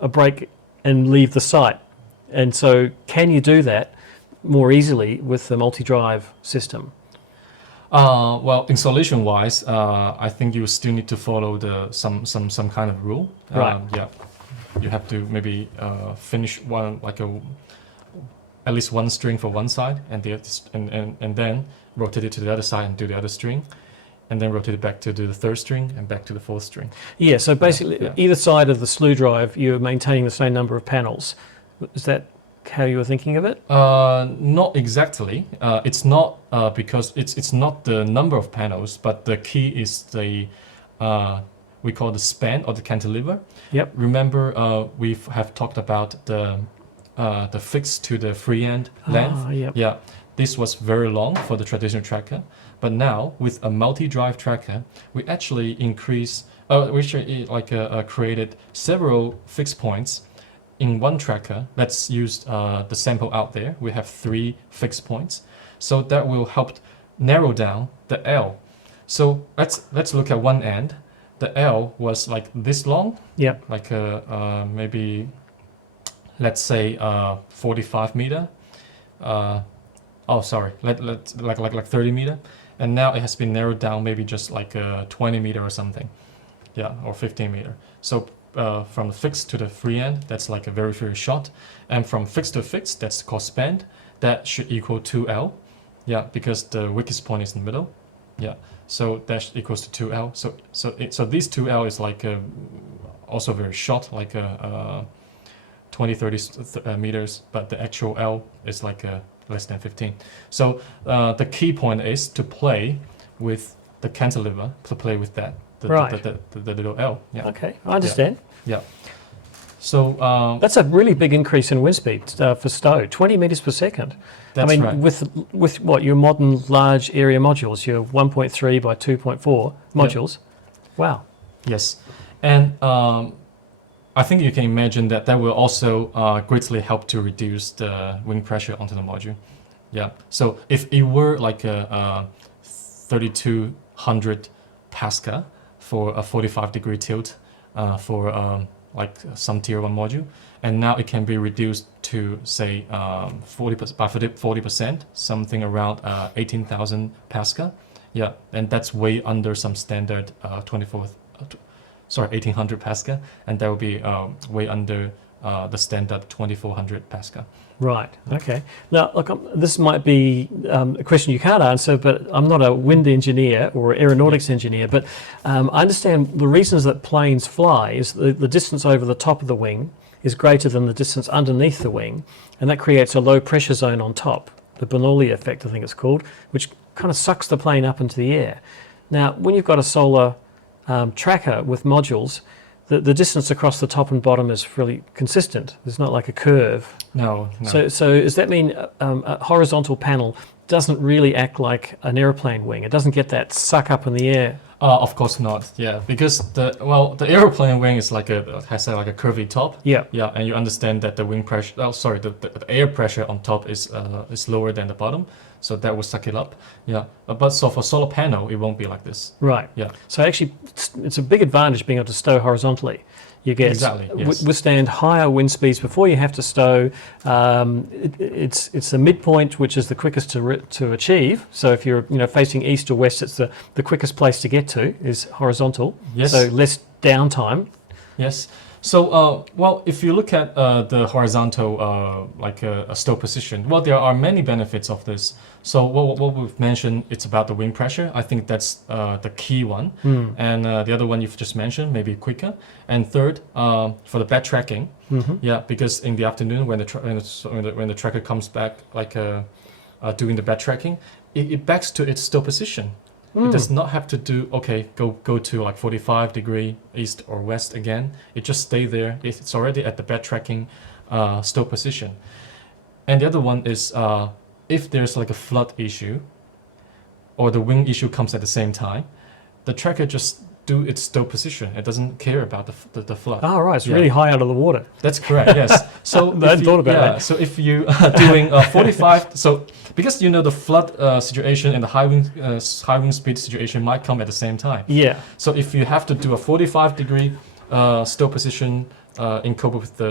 a brake and leave the site. And so can you do that more easily with the multi-drive system? Well, installation-wise, I think you still need to follow some kind of rule. Right. Yeah, you have to maybe finish at least one string for one side, and then rotate it to the other side and do the other string, and then rotate it back to do the third string and back to the fourth string. Yeah. So basically, either side of the slew drive, you're maintaining the same number of panels. Is that how you were thinking of it? Not exactly. It's not because it's not the number of panels, but the key is the we call the span or the cantilever. Yep. Remember, we have talked about the fixed to the free end length. Yep. Yeah, this was very long for the traditional tracker, but now with a multi-drive tracker, we actually created several fixed points in one tracker. Let's use the sample out there. We have 3 fixed points, so that will help narrow down the L. So let's look at one end. The L was like this long. Yep. Like maybe, let's say 45 meter. Sorry, like 30 meter, and now it has been narrowed down maybe just like 20 meter or something. Yeah, or 15 meter. So from the fixed to the free end, that's like a very, very short. And from fixed to fixed, that's called span. That should equal 2L. Yeah, because the weakest point is in the middle. Yeah, so that equals to 2L. So this 2L is like also very short, like 20-30 meters, but the actual L is like less than 15. So the key point is to play with the cantilever, to play with that. The little L. Yeah. Okay, I understand. Yeah. So that's a really big increase in wind speed for stow, 20 meters per second. That's right. With what your modern large area modules, your 1.3 by 2.4 modules. Yep. Wow. Yes, and I think you can imagine that will also greatly help to reduce the wing pressure onto the module. Yeah. So if it were like a 3200 Pascal for a 45-degree tilt for like some tier 1 module, and now it can be reduced to say 40%, something around 18,000 Pascal. Yeah, and that's way under some standard 1800 Pascal, and that will be way under the standard 2400 Pascal. Right. Okay. Now, look, this might be a question you can't answer, but I'm not a wind engineer or aeronautics engineer, but I understand the reasons that planes fly is the distance over the top of the wing is greater than the distance underneath the wing, and that creates a low pressure zone on top, the Bernoulli effect, I think it's called, which kind of sucks the plane up into the air. Now, when you've got a solar tracker with modules, the distance across the top and bottom is fairly consistent. There's not like a curve. No. So does that mean a horizontal panel doesn't really act like an airplane wing? It doesn't get that suck up in the air? Of course not. Yeah, because the airplane wing is has like a curvy top. Yeah. Yeah, and you understand that the wing pressure. The air pressure on top is lower than the bottom, so that will suck it up. Yeah, but so for solar panel, it won't be like this. Right. Yeah. So actually, it's a big advantage being able to stow horizontally. You get withstand higher wind speeds before you have to stow. It's a midpoint, which is the quickest to achieve. So if you're facing east or west, it's the quickest place to get to is horizontal. Yes. So less downtime. Yes. So, well, if you look at the horizontal, like a stow position, well, there are many benefits of this. So what we've mentioned, it's about the wing pressure. I think that's the key one. And the other one you've just mentioned, maybe quicker. And third, for the bed tracking, yeah, because in the afternoon when the tracker comes back, like doing the bed tracking, it backs to its stow position. It does not have to do, go to like 45 degree east or west again. It just stay there. It's already at the bed tracking stow position. And the other one is if there's like a flood issue or the wing issue comes at the same time, the tracker just do its stow position. It doesn't care about the flood. Oh, right. It's really high out of the water. That's correct, yes. So I hadn't thought about that. So if you are doing 45, so because the flood situation and the high wind speed situation might come at the same time. Yeah. So if you have to do a 45 degree stow position, encode with the